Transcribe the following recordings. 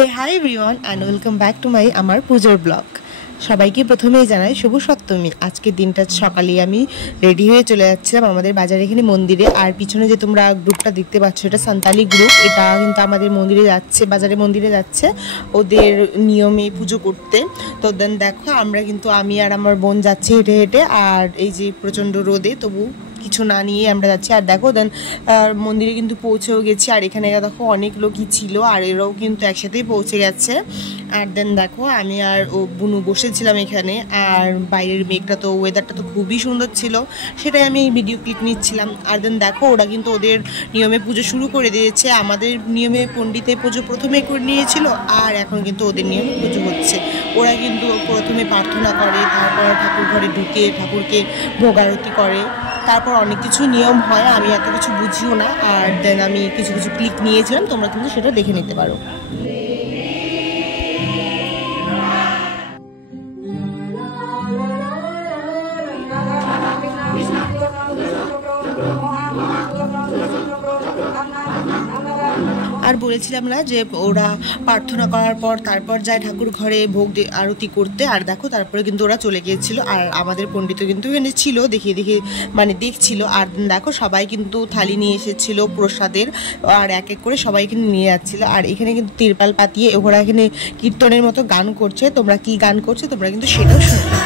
Hey hi everyone and welcome back to my আমার পুজোর blog. সবাইকে প্রথমেই জানাই শুভ সপ্তমী। আজকের দিনটা সকালে আমি রেডি হয়ে চলে যাচ্ছিলাম আমাদের বাজারে এখানে মন্দিরে। আর পিছনে যে তোমরা গ্রুপটা দেখতে পাচ্ছ এটা সান্তালি গ্রুপ। এটা কিন্তু আমাদের মন্দিরে যাচ্ছে, বাজারে মন্দিরে যাচ্ছে ওদের নিয়মে পুজো করতে। তো দেন দেখো আমরা কিন্তু আমি আর আমার বোন যাচ্ছি হেঁটে হেঁটে। আর এই যে প্রচণ্ড রোদে তবু কিছু না নিয়ে আমরা যাচ্ছি। আর দেখো দেন মন্দিরে কিন্তু পৌঁছেও গেছি। আর এখানে দেখো অনেক লোকই ছিল আর এরাও কিন্তু একসাথেই পৌঁছে গেছে। আর দেন দেখো আমি আর ও বুনু বসেছিলাম এখানে। আর বাইরের মেঘটা তো ওয়েদারটা তো খুবই সুন্দর ছিল, সেটাই আমি ভিডিও ক্লিপ নিচ্ছিলাম। আর দেন দেখো ওরা কিন্তু ওদের নিয়মে পুজো শুরু করে দিয়েছে। আমাদের নিয়মে পণ্ডিতে পুজো প্রথমে করে নিয়েছিল আর এখন কিন্তু ওদের নিয়মে পুজো হচ্ছে। ওরা কিন্তু প্রথমে প্রার্থনা করে, তারপর ঠাকুর ঘরে ঢুকে ঠাকুরকে ভোগ আরতি করে, তারপর অনেক কিছু নিয়ম হয়, আমি এত কিছু বুঝিও না। আর দেন আমি কিছু কিছু ক্লিক নিয়েছিলাম, তোমরা কিন্তু সেটা দেখে নিতে পারো। আর বলেছিলাম না যে ওরা প্রার্থনা করার পর তারপর যায় ঠাকুর ঘরে ভোগ আরতি করতে। আর দেখো তারপরে কিন্তু ওরা চলে গিয়েছিল। আর আমাদের পণ্ডিত কিন্তু এখানে ছিল, দেখিয়ে দেখিয়ে মানে দেখছিল। আর দেখো সবাই কিন্তু থালি নিয়ে এসেছিল প্রসাদের, আর এক এক করে সবাই এখানে নিয়ে যাচ্ছিলো। আর এখানে কিন্তু তিরপাল পাতিয়ে ওরা এখানে কীর্তনের মতো গান করছে। তোমরা কি গান করছে তোমরা কিন্তু সেটাও শুনবে।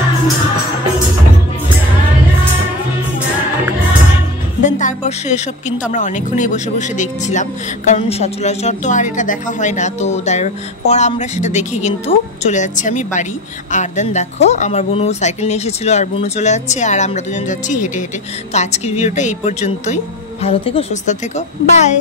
দেন তারপর সেসব কিন্তু আমরা অনেকক্ষণই বসে বসে দেখছিলাম, কারণ সচরাচর তো আর এটা দেখা হয় না। তো তারপর আমরা সেটা দেখে কিন্তু চলে যাচ্ছি আমি বাড়ি। আর দেন দেখো আমার বোনও সাইকেল নিয়ে এসেছিলো আর বোনও চলে যাচ্ছে আর আমরা দুজন যাচ্ছি হেঁটে হেঁটে। তো আজকের ভিডিওটা এই পর্যন্তই। ভালো থেকো, সুস্থ থেকো, বাই।